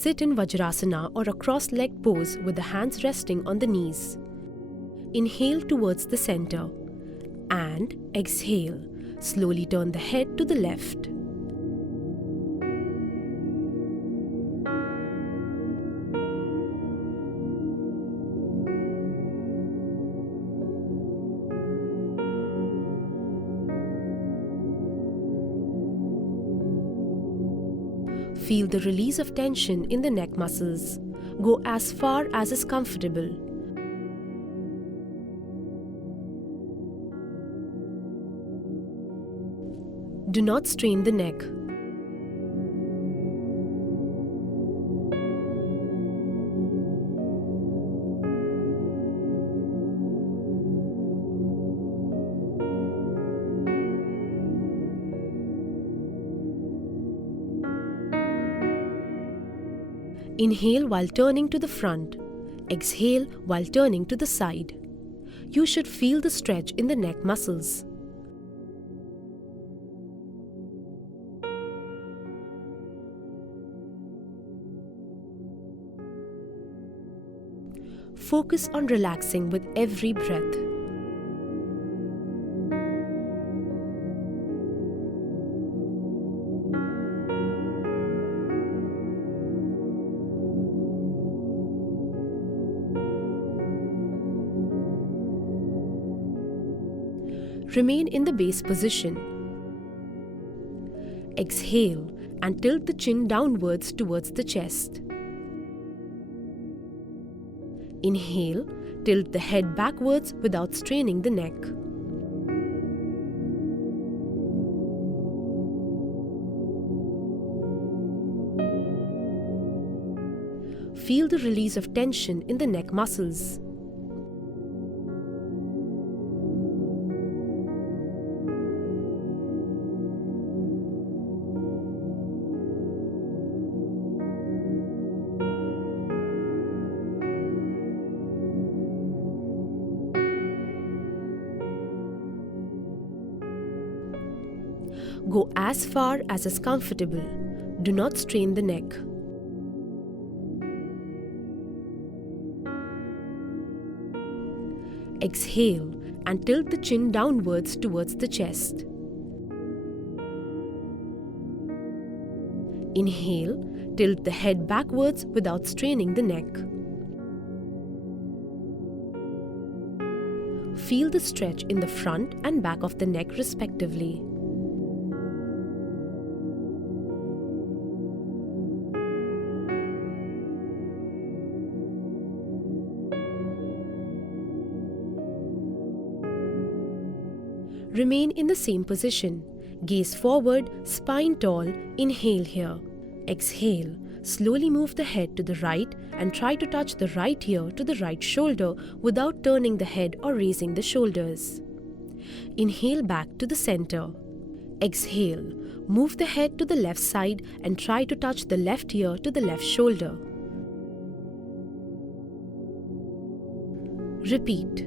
Sit in Vajrasana or a cross-legged pose with the hands resting on the knees. Inhale towards the center and exhale. Slowly turn the head to the left. Feel the release of tension in the neck muscles. Go as far as is comfortable. Do not strain the neck. Inhale while turning to the front. Exhale while turning to the side. You should feel the stretch in the neck muscles. Focus on relaxing with every breath. Remain in the base position. Exhale and tilt the chin downwards towards the chest. Inhale, tilt the head backwards without straining the neck. Feel the release of tension in the neck muscles. Go as far as is comfortable. Do not strain the neck. Exhale and tilt the chin downwards towards the chest. Inhale, tilt the head backwards without straining the neck. Feel the stretch in the front and back of the neck respectively. Remain in the same position. Gaze forward, spine tall. Inhale here. Exhale. Slowly move the head to the right and try to touch the right ear to the right shoulder without turning the head or raising the shoulders. Inhale back to the center. Exhale. Move the head to the left side and try to touch the left ear to the left shoulder. Repeat.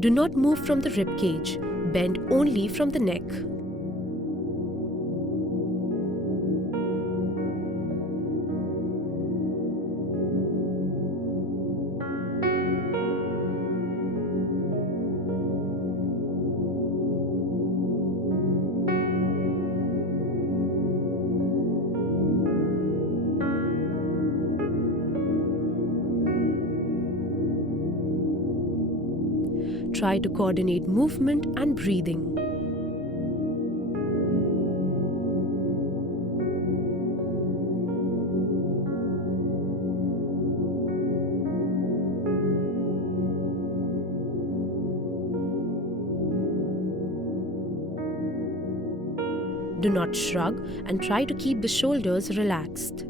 Do not move from the rib cage. Bend only from the neck. Try to coordinate movement and breathing. Do not shrug and try to keep the shoulders relaxed.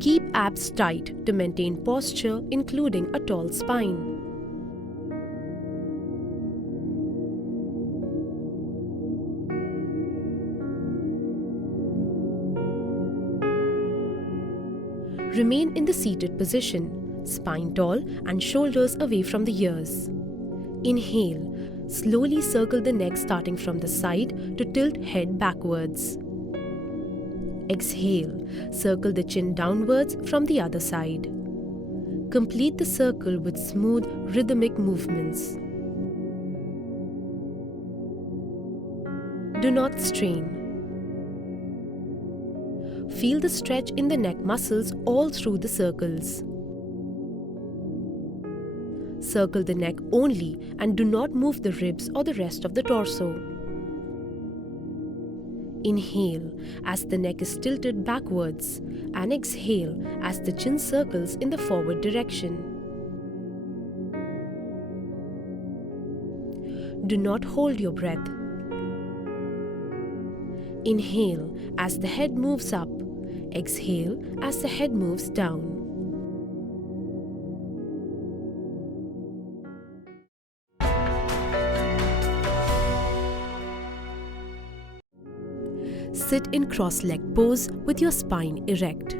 Keep abs tight to maintain posture, including a tall spine. Remain in the seated position, spine tall and shoulders away from the ears. Inhale. Slowly circle the neck starting from the side to tilt head backwards. Exhale. Circle the chin downwards from the other side. Complete the circle with smooth, rhythmic movements. Do not strain. Feel the stretch in the neck muscles all through the circles. Circle the neck only and do not move the ribs or the rest of the torso. Inhale as the neck is tilted backwards and exhale as the chin circles in the forward direction. Do not hold your breath. Inhale as the head moves up. Exhale as the head moves down. Sit in cross-legged pose with your spine erect.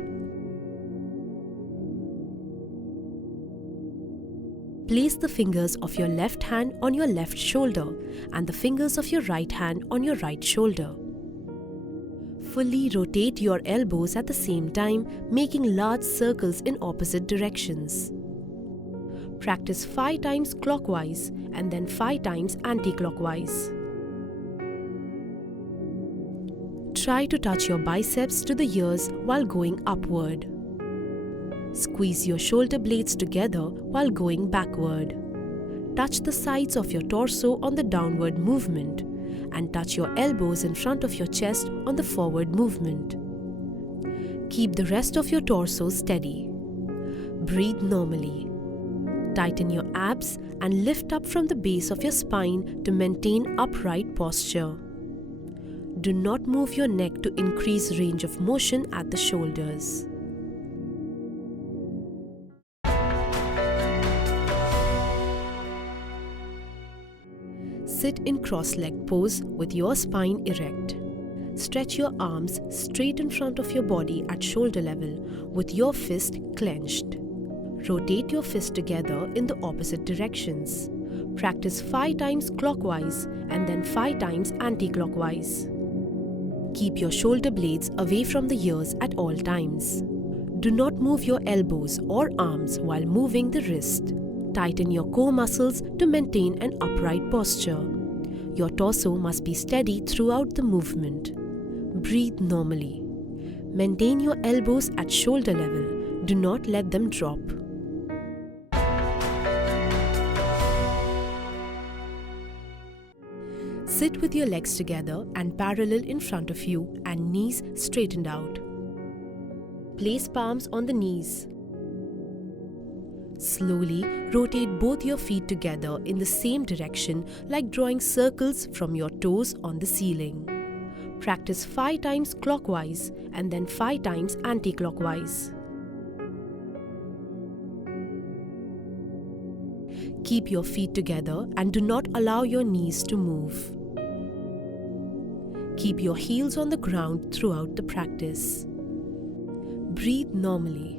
Place the fingers of your left hand on your left shoulder and the fingers of your right hand on your right shoulder. Fully rotate your elbows at the same time, making large circles in opposite directions. Practice 5 times clockwise and then 5 times anti-clockwise. Try to touch your biceps to the ears while going upward. Squeeze your shoulder blades together while going backward. Touch the sides of your torso on the downward movement and touch your elbows in front of your chest on the forward movement. Keep the rest of your torso steady. Breathe normally. Tighten your abs and lift up from the base of your spine to maintain upright posture. Do not move your neck to increase range of motion at the shoulders. Sit in cross-legged pose with your spine erect. Stretch your arms straight in front of your body at shoulder level with your fist clenched. Rotate your fist together in the opposite directions. Practice 5 times clockwise and then 5 times anti-clockwise. Keep your shoulder blades away from the ears at all times. Do not move your elbows or arms while moving the wrist. Tighten your core muscles to maintain an upright posture. Your torso must be steady throughout the movement. Breathe normally. Maintain your elbows at shoulder level. Do not let them drop. Sit with your legs together and parallel in front of you and knees straightened out. Place palms on the knees. Slowly rotate both your feet together in the same direction like drawing circles from your toes on the ceiling. Practice 5 times clockwise and then 5 times anti-clockwise. Keep your feet together and do not allow your knees to move. Keep your heels on the ground throughout the practice. Breathe normally.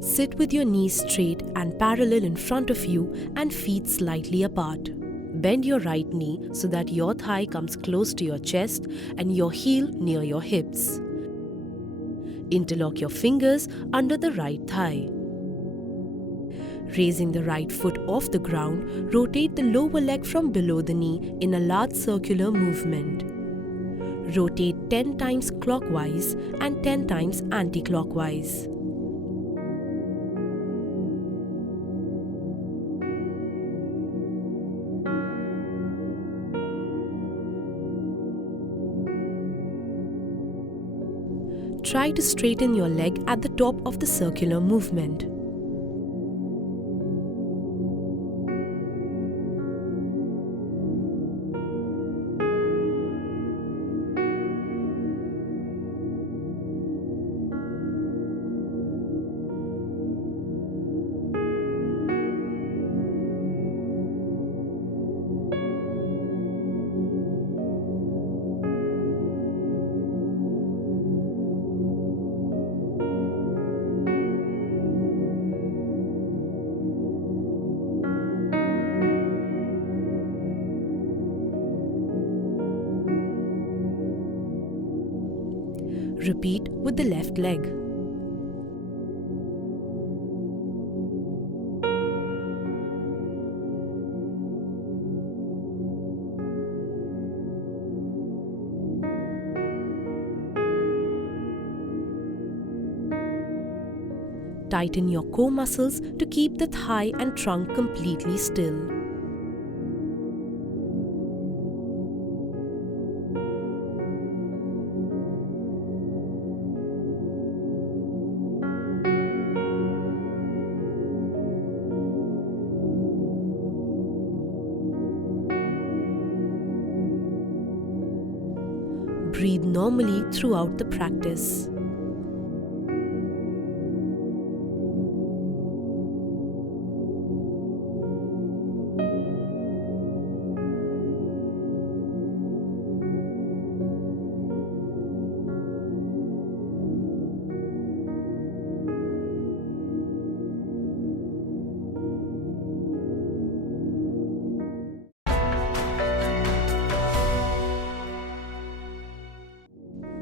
Sit with your knees straight and parallel in front of you and feet slightly apart. Bend your right knee so that your thigh comes close to your chest and your heel near your hips. Interlock your fingers under the right thigh. Raising the right foot off the ground, rotate the lower leg from below the knee in a large circular movement. Rotate 10 times clockwise and 10 times anti-clockwise. Try to straighten your leg at the top of the circular movement. Repeat with the left leg. Tighten your core muscles to keep the thigh and trunk completely still. Breathe normally throughout the practice.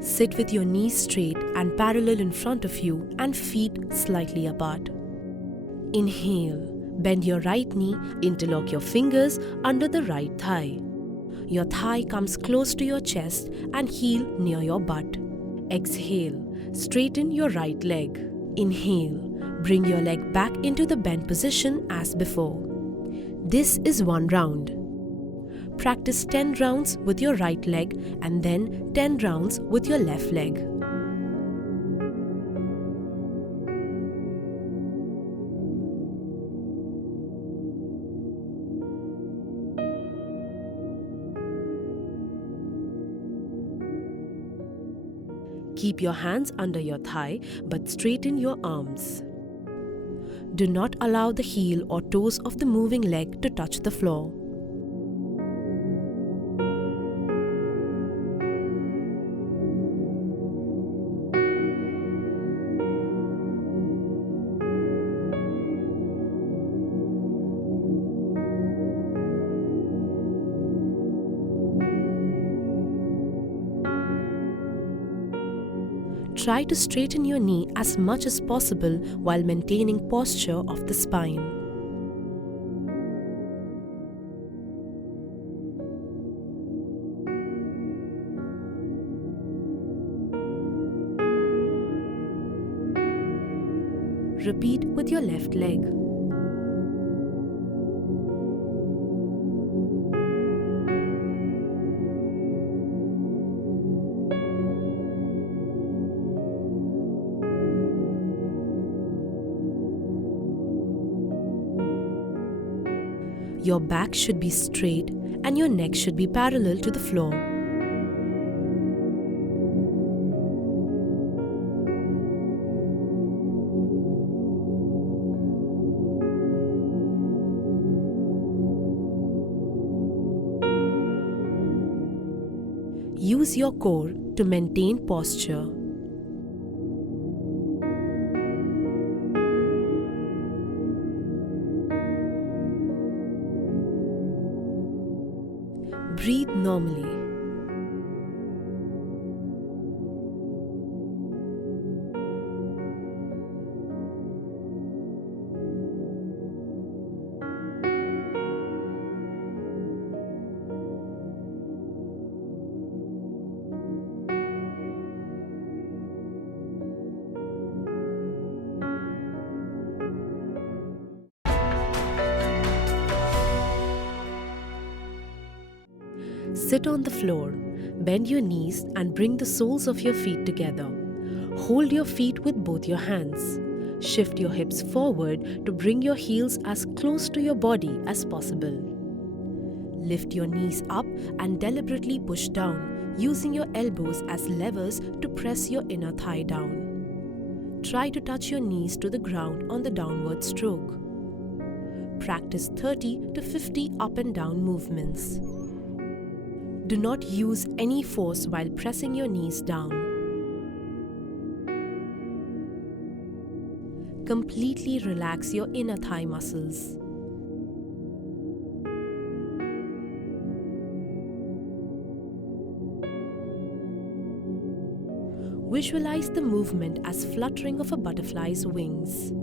Sit with your knees straight and parallel in front of you and feet slightly apart. Inhale. Bend your right knee, interlock your fingers under the right thigh. Your thigh comes close to your chest and heel near your butt. Exhale. Straighten your right leg. Inhale. Bring your leg back into the bent position as before. This is one round. Practice 10 rounds with your right leg and then 10 rounds with your left leg. Keep your hands under your thigh but straighten your arms. Do not allow the heel or toes of the moving leg to touch the floor. Try to straighten your knee as much as possible while maintaining posture of the spine. Repeat with your left leg. Your back should be straight and your neck should be parallel to the floor. Use your core to maintain posture. Breathe normally. Sit on the floor, bend your knees and bring the soles of your feet together. Hold your feet with both your hands. Shift your hips forward to bring your heels as close to your body as possible. Lift your knees up and deliberately push down, using your elbows as levers to press your inner thigh down. Try to touch your knees to the ground on the downward stroke. Practice 30 to 50 up and down movements. Do not use any force while pressing your knees down. Completely relax your inner thigh muscles. Visualize the movement as fluttering of a butterfly's wings.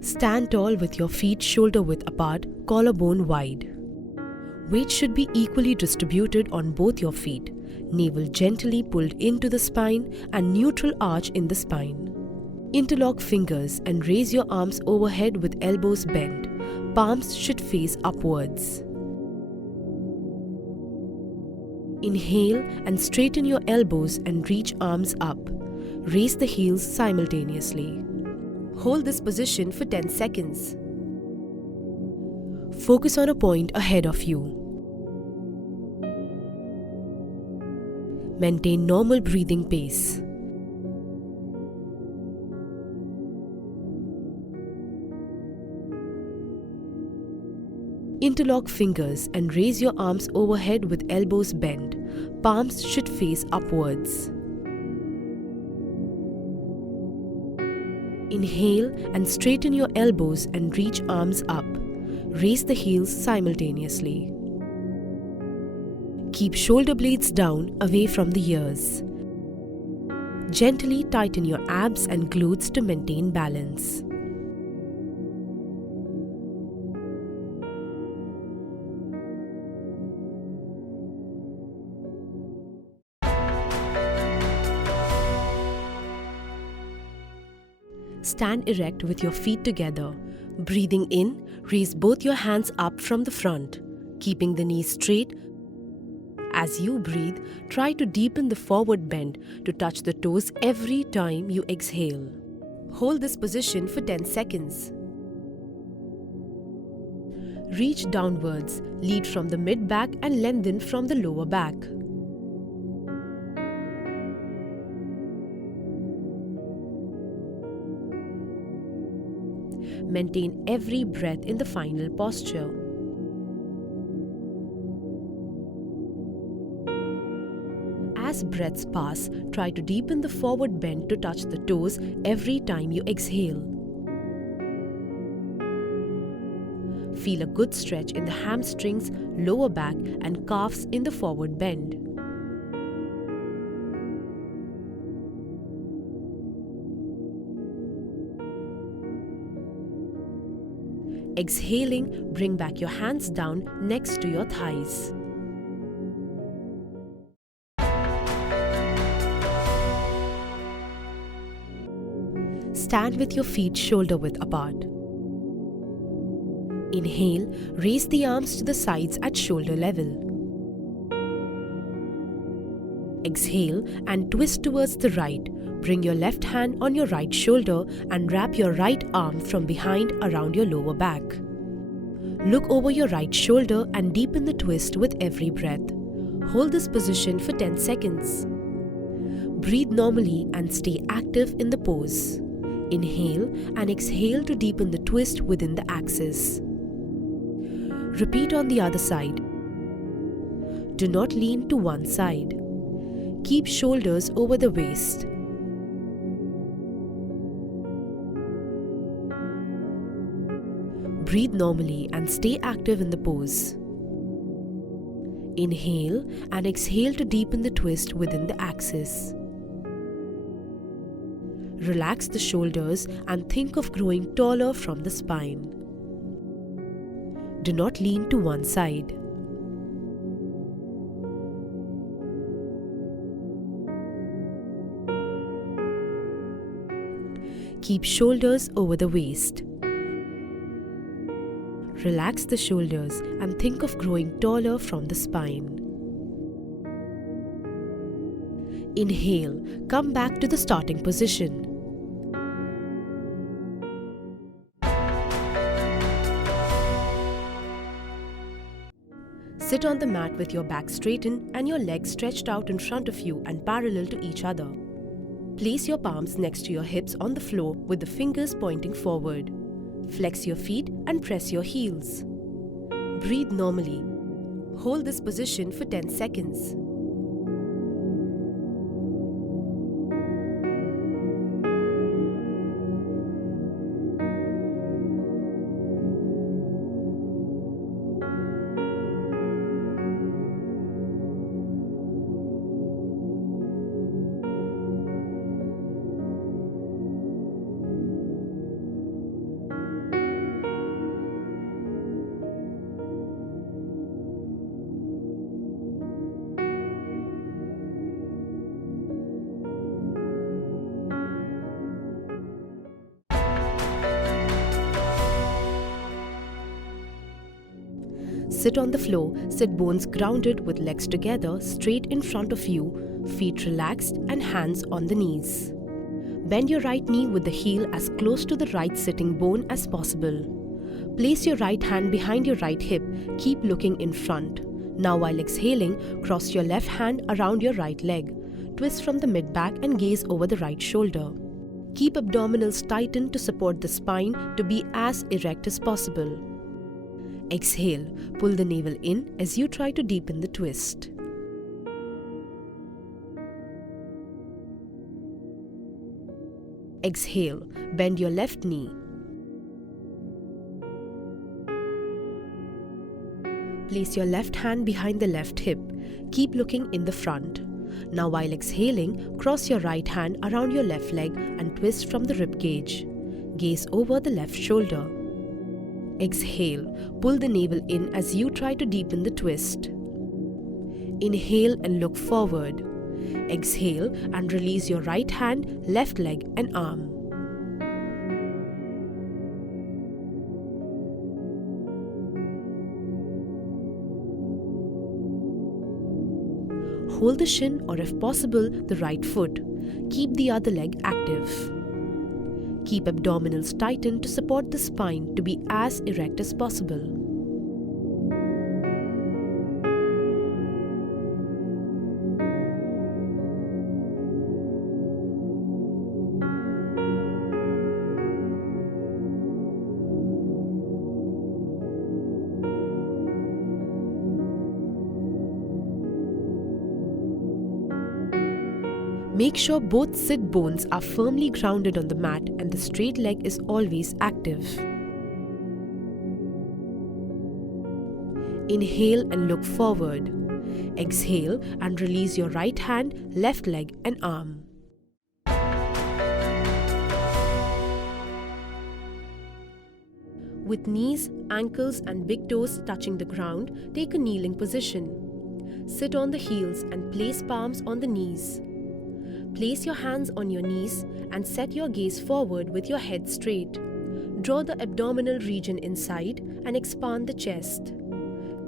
Stand tall with your feet shoulder width apart, collarbone wide. Weight should be equally distributed on both your feet, navel gently pulled into the spine and neutral arch in the spine. Interlock fingers and raise your arms overhead with elbows bent. Palms should face upwards. Inhale and straighten your elbows and reach arms up. Raise the heels simultaneously. Hold this position for 10 seconds. Focus on a point ahead of you. Maintain normal breathing pace. Interlock fingers and raise your arms overhead with elbows bent. Palms should face upwards. Inhale and straighten your elbows and reach arms up. Raise the heels simultaneously. Keep shoulder blades down away from the ears. Gently tighten your abs and glutes to maintain balance. Stand erect with your feet together. Breathing in, raise both your hands up from the front, keeping the knees straight. As you breathe, try to deepen the forward bend to touch the toes every time you exhale. Hold this position for 10 seconds. Reach downwards, lead from the mid-back and lengthen from the lower back. Maintain every breath in the final posture. As breaths pass, try to deepen the forward bend to touch the toes every time you exhale. Feel a good stretch in the hamstrings, lower back, and calves in the forward bend. Exhaling, bring back your hands down next to your thighs. Stand with your feet shoulder width apart. Inhale, raise the arms to the sides at shoulder level. Exhale and twist towards the right. Bring your left hand on your right shoulder and wrap your right arm from behind around your lower back. Look over your right shoulder and deepen the twist with every breath. Hold this position for 10 seconds. Breathe normally and stay active in the pose. Inhale and exhale to deepen the twist within the axis. Repeat on the other side. Do not lean to one side. Keep shoulders over the waist. Breathe normally and stay active in the pose. Inhale and exhale to deepen the twist within the axis. Relax the shoulders and think of growing taller from the spine. Do not lean to one side. Keep shoulders over the waist. Relax the shoulders and think of growing taller from the spine. Inhale, come back to the starting position. Sit on the mat with your back straightened and your legs stretched out in front of you and parallel to each other. Place your palms next to your hips on the floor with the fingers pointing forward. Flex your feet and press your heels. Breathe normally. Hold this position for 10 seconds. Sit on the floor, sit bones grounded with legs together straight in front of you, feet relaxed and hands on the knees. Bend your right knee with the heel as close to the right sitting bone as possible. Place your right hand behind your right hip, keep looking in front. Now while exhaling, cross your left hand around your right leg. Twist from the mid-back and gaze over the right shoulder. Keep abdominals tightened to support the spine to be as erect as possible. Exhale, pull the navel in as you try to deepen the twist. Exhale, bend your left knee. Place your left hand behind the left hip. Keep looking in the front. Now while exhaling, cross your right hand around your left leg and twist from the rib cage. Gaze over the left shoulder. Exhale, pull the navel in as you try to deepen the twist. Inhale and look forward. Exhale and release your right hand, left leg and arm. Hold the shin or if possible, the right foot. Keep the other leg active. Keep abdominals tightened to support the spine to be as erect as possible. Make sure both sit bones are firmly grounded on the mat and the straight leg is always active. Inhale and look forward. Exhale and release your right hand, left leg and arm. With knees, ankles and big toes touching the ground, take a kneeling position. Sit on the heels and place palms on the knees. Place your hands on your knees and set your gaze forward with your head straight. Draw the abdominal region inside and expand the chest.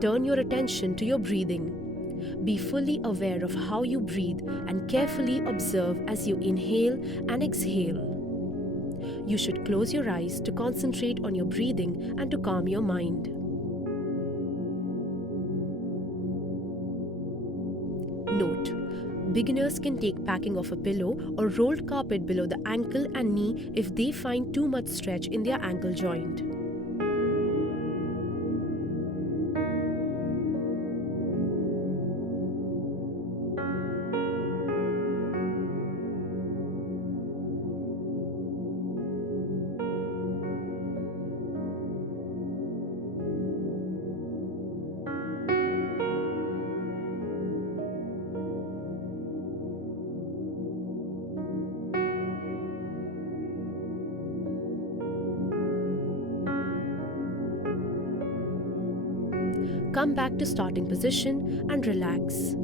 Turn your attention to your breathing. Be fully aware of how you breathe and carefully observe as you inhale and exhale. You should close your eyes to concentrate on your breathing and to calm your mind. Note: beginners can take packing of a pillow or rolled carpet below the ankle and knee if they find too much stretch in their ankle joint. Come back to starting position and relax.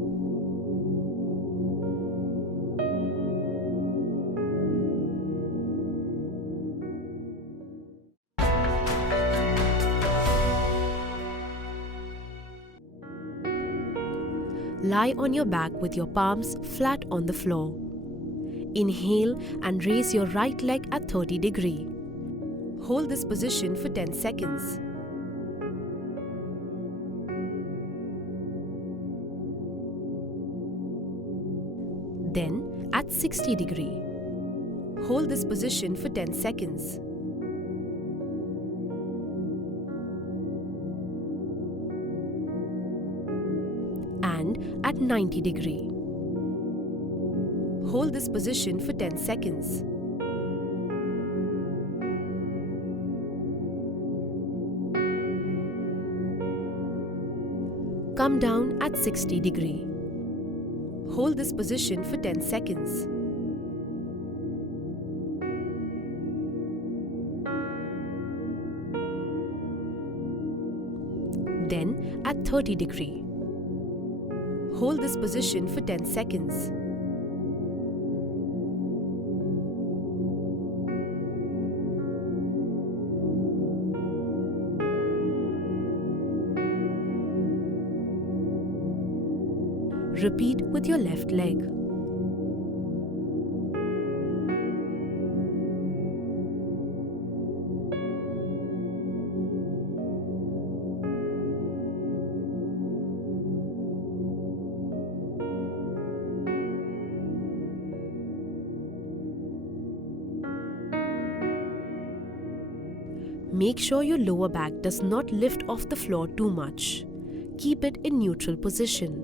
Lie on your back with your palms flat on the floor. Inhale and raise your right leg at 30 degrees. Hold this position for 10 seconds. Then, at 60 degrees, Hold this position for 10 seconds. And at 90 degree. Hold this position for 10 seconds. Come down at 60 degree. Hold this position for 10 seconds. Then at 30 degree. Hold this position for 10 seconds. Repeat with your left leg. Make sure your lower back does not lift off the floor too much. Keep it in neutral position.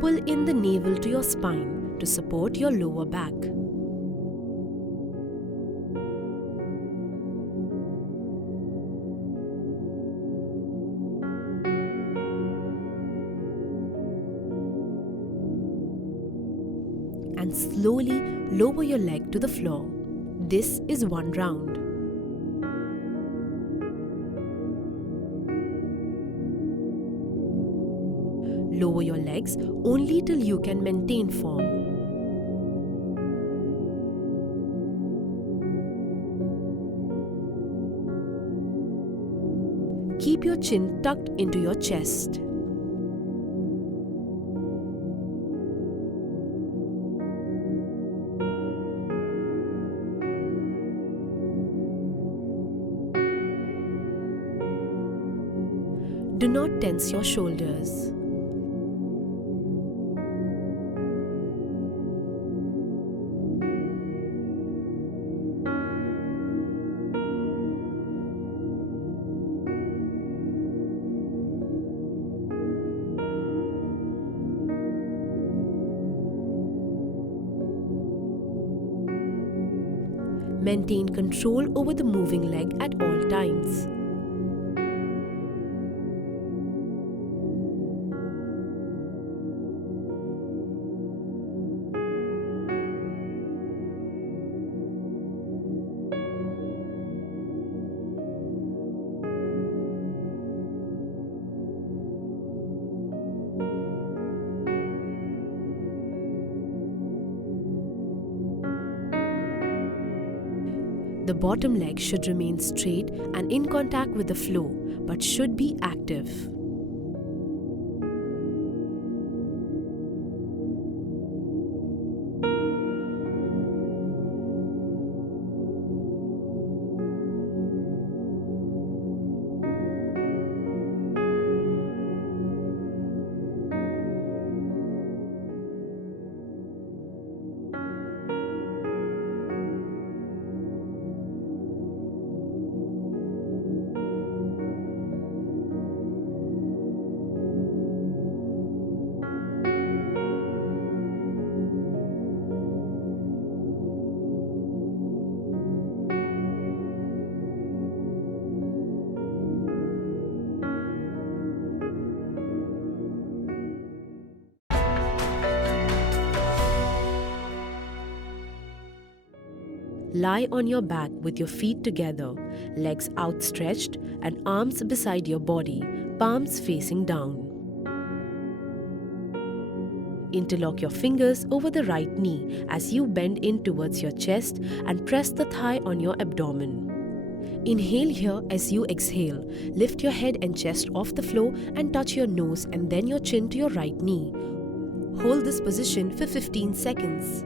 Pull in the navel to your spine to support your lower back. And slowly lower your leg to the floor. This is one round. Lower your legs only till you can maintain form. Keep your chin tucked into your chest. Do not tense your shoulders. Maintain control over the moving leg at all times. The bottom leg should remain straight and in contact with the floor, but should be active. Lie on your back with your feet together, legs outstretched and arms beside your body, palms facing down. Interlock your fingers over the right knee as you bend in towards your chest and press the thigh on your abdomen. Inhale here as you exhale. Lift your head and chest off the floor and touch your nose and then your chin to your right knee. Hold this position for 15 seconds.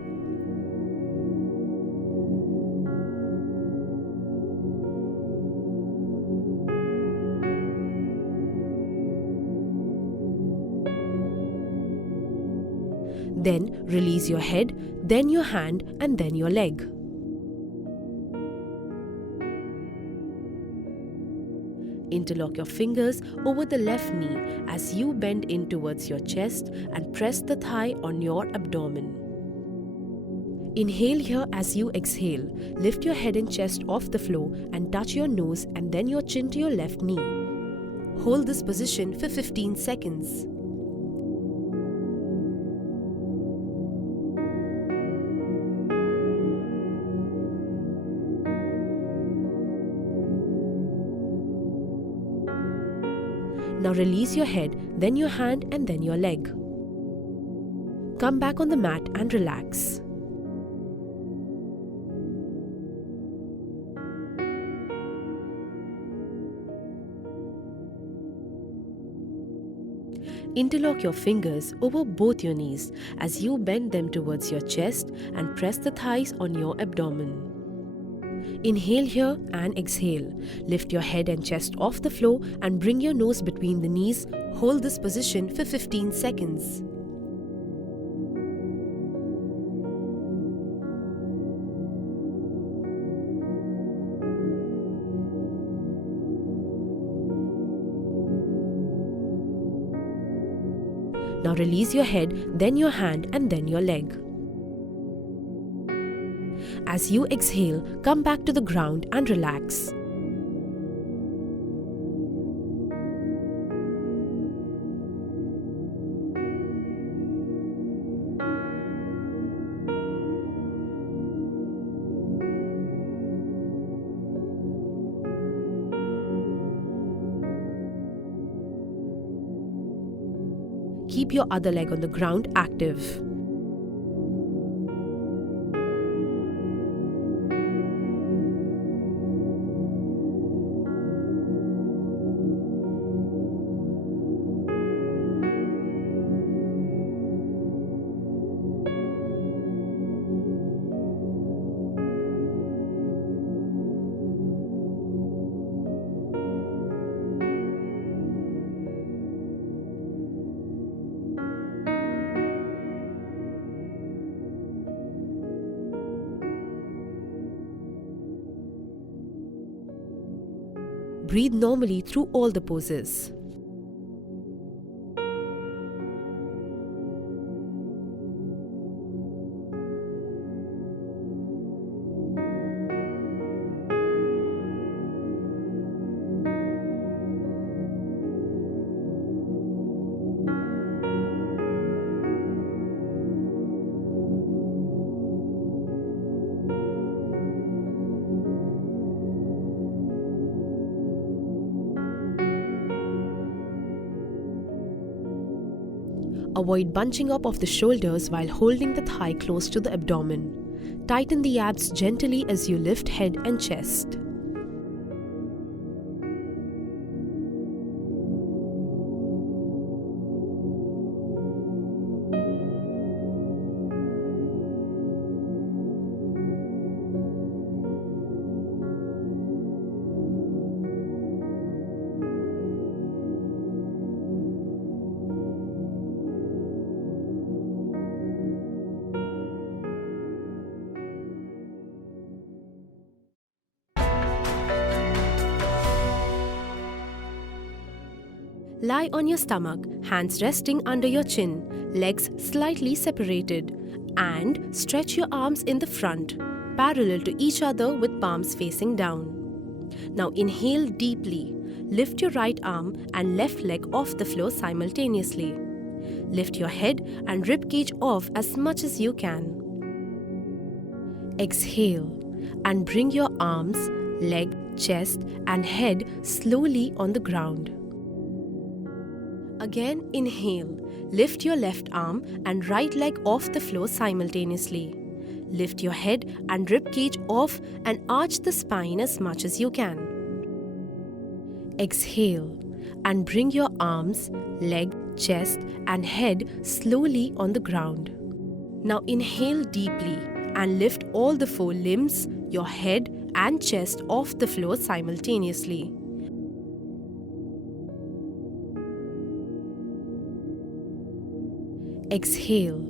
Then release your head, then your hand and then your leg. Interlock your fingers over the left knee as you bend in towards your chest and press the thigh on your abdomen. Inhale here as you exhale. Lift your head and chest off the floor and touch your nose and then your chin to your left knee. Hold this position for 15 seconds. Now release your head, then your hand and then your leg. Come back on the mat and relax. Interlock your fingers over both your knees as you bend them towards your chest and press the thighs on your abdomen. Inhale here and exhale. Lift your head and chest off the floor and bring your nose between the knees. Hold this position for 15 seconds. Now release your head, then your hand and then your leg. As you exhale, come back to the ground and relax. Keep your other leg on the ground active. Breathe normally through all the poses. Avoid bunching up of the shoulders while holding the thigh close to the abdomen. Tighten the abs gently as you lift head and chest. Lie on your stomach, hands resting under your chin, legs slightly separated, and stretch your arms in the front, parallel to each other with palms facing down. Now inhale deeply. Lift your right arm and left leg off the floor simultaneously. Lift your head and ribcage off as much as you can. Exhale and bring your arms, leg, chest and head slowly on the ground. Again inhale, lift your left arm and right leg off the floor simultaneously. Lift your head and ribcage off and arch the spine as much as you can. Exhale and bring your arms, leg, chest and head slowly on the ground. Now inhale deeply and lift all the 4 limbs, your head and chest off the floor simultaneously. Exhale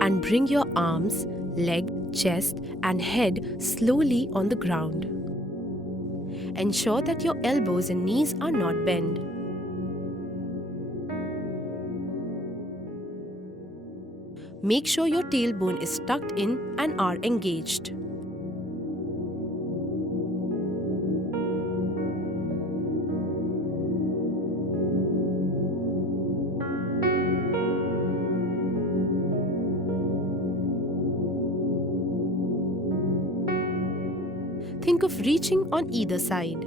and bring your arms, leg, chest and head slowly on the ground. Ensure that your elbows and knees are not bent. Make sure your tailbone is tucked in and are engaged. Think of reaching on either side.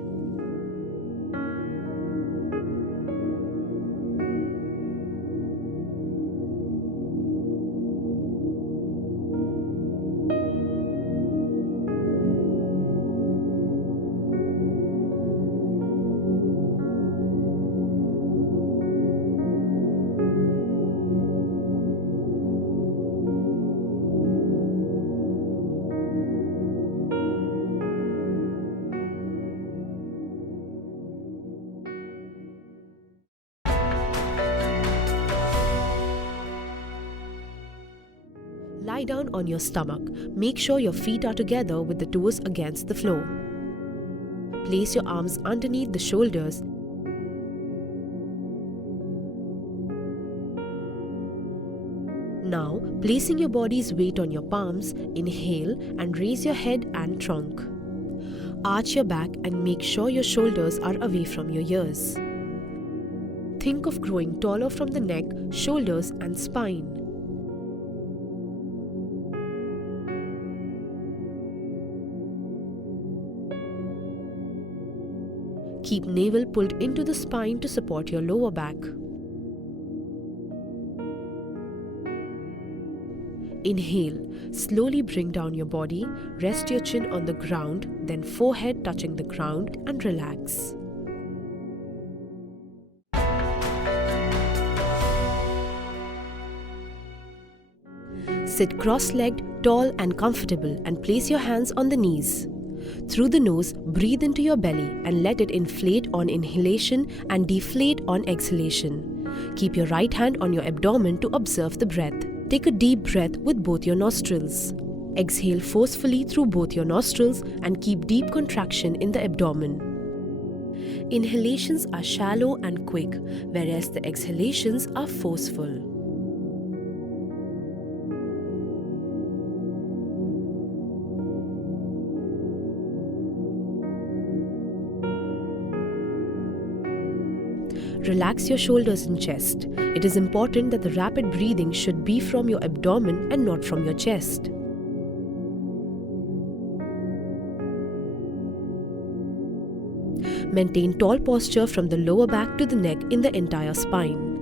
Lie down on your stomach. Make sure your feet are together with the toes against the floor. Place your arms underneath the shoulders. Now, placing your body's weight on your palms, inhale and raise your head and trunk. Arch your back and make sure your shoulders are away from your ears. Think of growing taller from the neck, shoulders and spine. Keep navel pulled into the spine to support your lower back. Inhale, slowly bring down your body, rest your chin on the ground, then forehead touching the ground and relax. Sit cross-legged, tall and comfortable and place your hands on the knees. Through the nose, breathe into your belly and let it inflate on inhalation and deflate on exhalation. Keep your right hand on your abdomen to observe the breath. Take a deep breath with both your nostrils. Exhale forcefully through both your nostrils and keep deep contraction in the abdomen. Inhalations are shallow and quick, whereas the exhalations are forceful. Relax your shoulders and chest. It is important that the rapid breathing should be from your abdomen and not from your chest. Maintain tall posture from the lower back to the neck in the entire spine.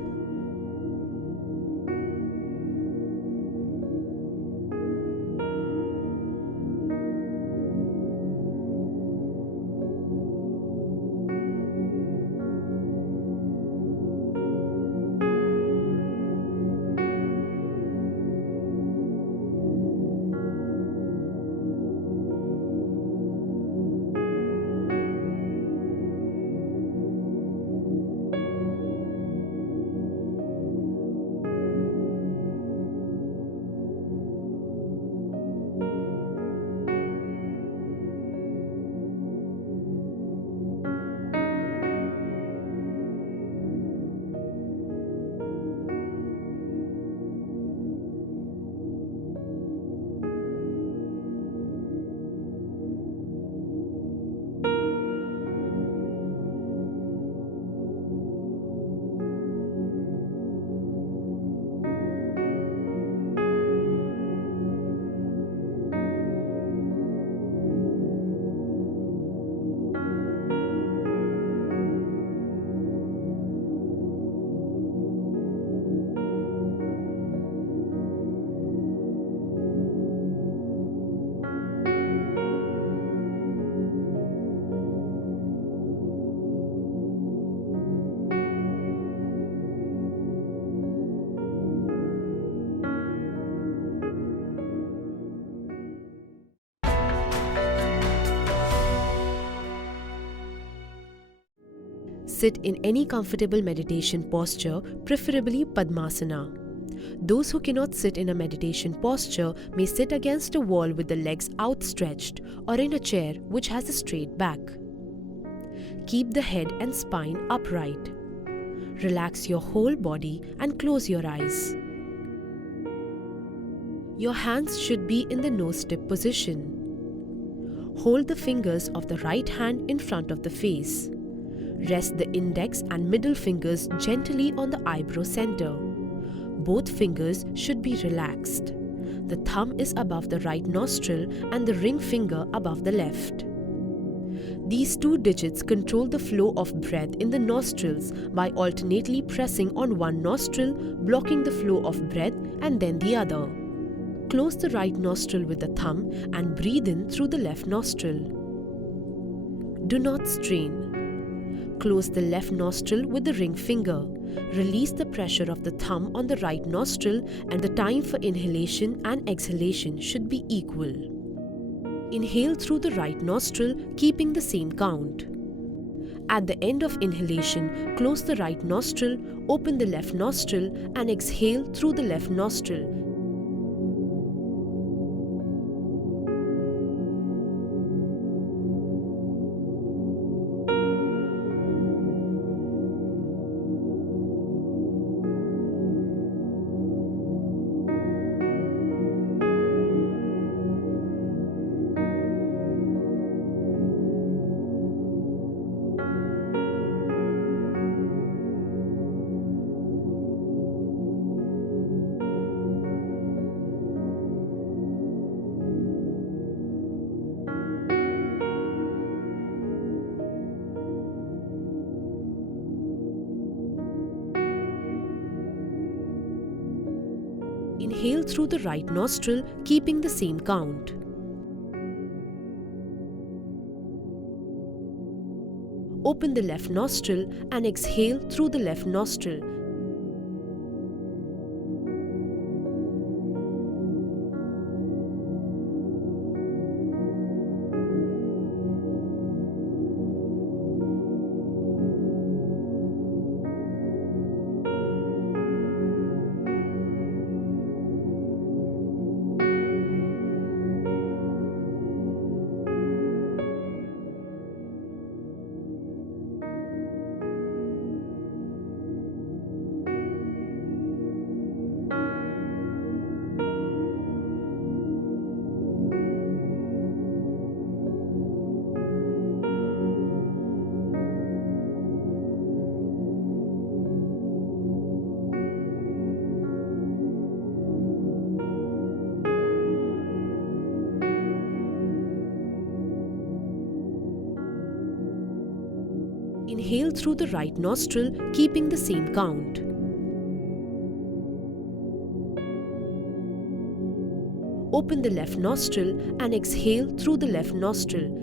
Sit in any comfortable meditation posture, preferably Padmasana. Those who cannot sit in a meditation posture may sit against a wall with the legs outstretched or in a chair which has a straight back. Keep the head and spine upright. Relax your whole body and close your eyes. Your hands should be in the nose-tip position. Hold the fingers of the right hand in front of the face. Rest the index and middle fingers gently on the eyebrow center. Both fingers should be relaxed. The thumb is above the right nostril and the ring finger above the left. These two digits control the flow of breath in the nostrils by alternately pressing on one nostril, blocking the flow of breath, and then the other. Close the right nostril with the thumb and breathe in through the left nostril. Do not strain. Close the left nostril with the ring finger. Release the pressure of the thumb on the right nostril, and the time for inhalation and exhalation should be equal. Inhale through the right nostril, keeping the same count. At the end of inhalation, close the right nostril, open the left nostril, and exhale through the left nostril. Inhale through the right nostril, keeping the same count. Open the left nostril and exhale through the left nostril. Inhale through the right nostril, keeping the same count. Open the left nostril and exhale through the left nostril.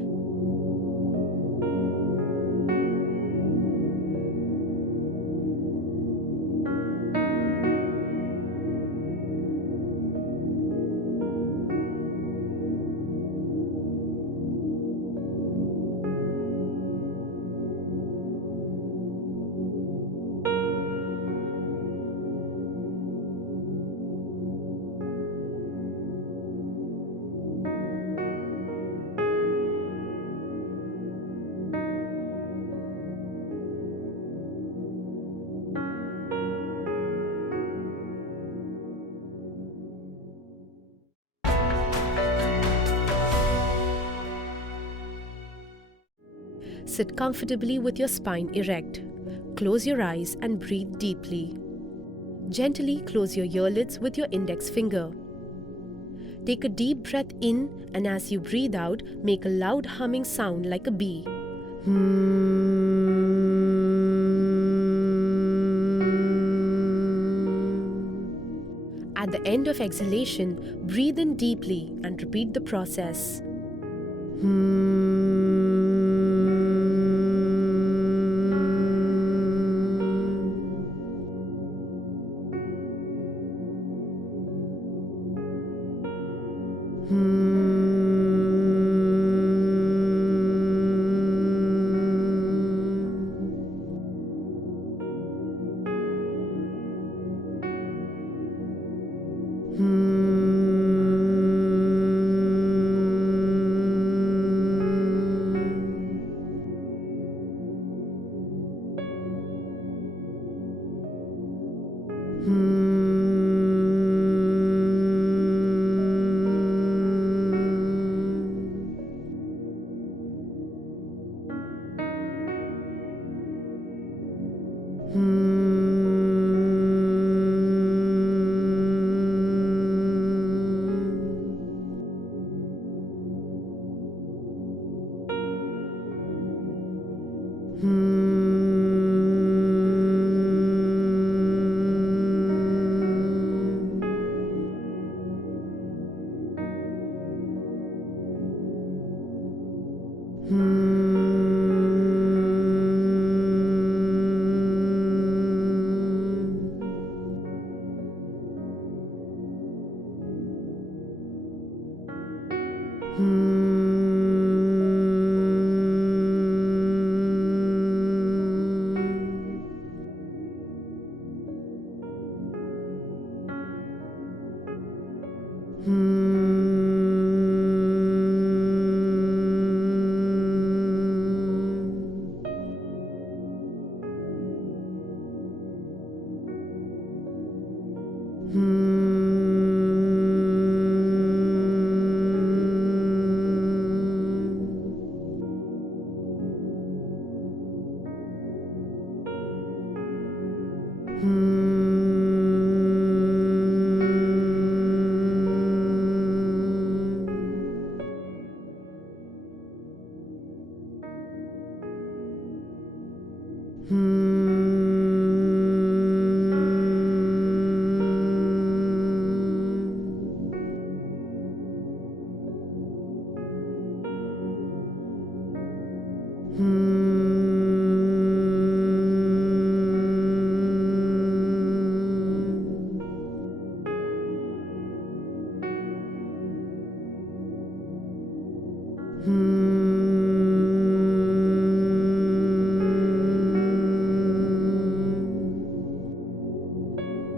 Sit comfortably with your spine erect. Close your eyes and breathe deeply. Gently close your earlids with your index finger. Take a deep breath in, and as you breathe out, make a loud humming sound like a bee. At the end of exhalation, breathe in deeply and repeat the process.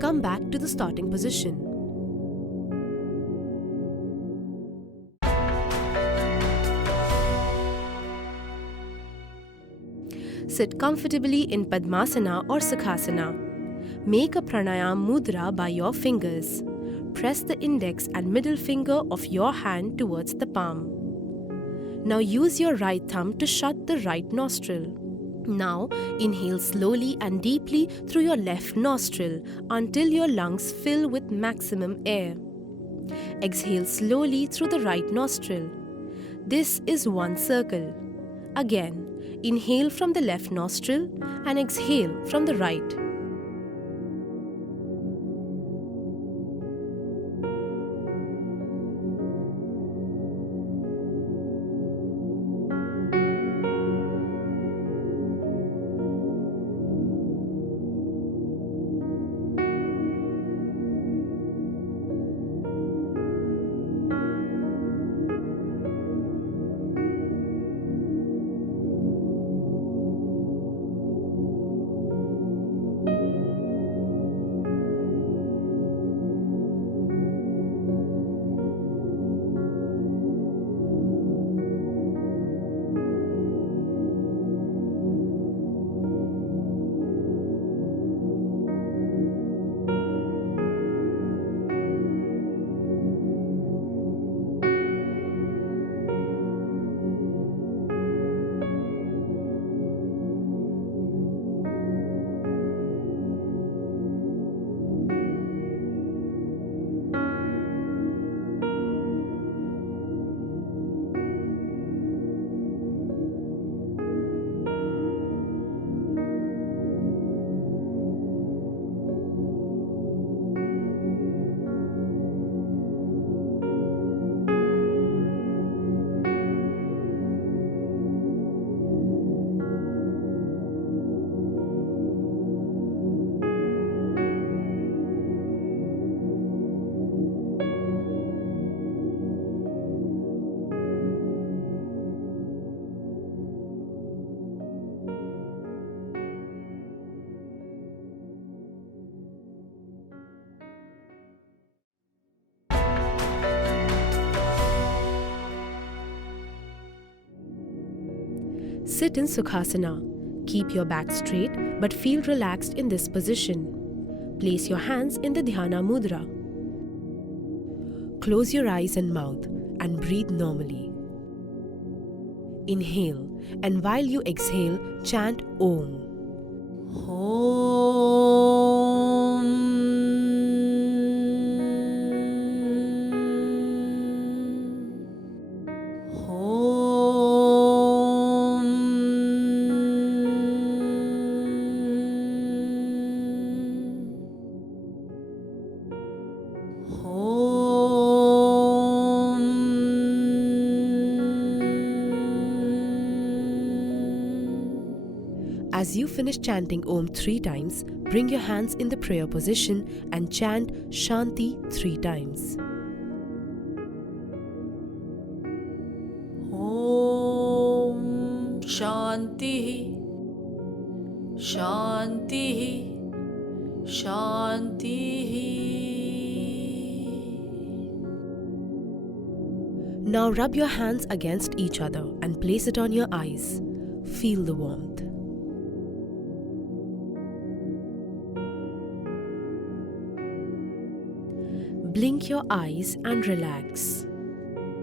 Come back to the starting position. Sit comfortably in Padmasana or Sukhasana. Make a pranayam mudra by your fingers. Press the index and middle finger of your hand towards the palm. Now use your right thumb to shut the right nostril. Now inhale slowly and deeply through your left nostril until your lungs fill with maximum air. Exhale slowly through the right nostril. This is one circle. Again, inhale from the left nostril and exhale from the right. Sit in Sukhasana. Keep your back straight but feel relaxed in this position. Place your hands in the Dhyana Mudra. Close your eyes and mouth and breathe normally. Inhale, and while you exhale, chant Om. As you finish chanting Om 3 times, bring your hands in the prayer position and chant Shanti 3 times. Om Shanti Shanti Shanti. Now rub your hands against each other and place it on your eyes. Feel the warmth. Blink your eyes and relax.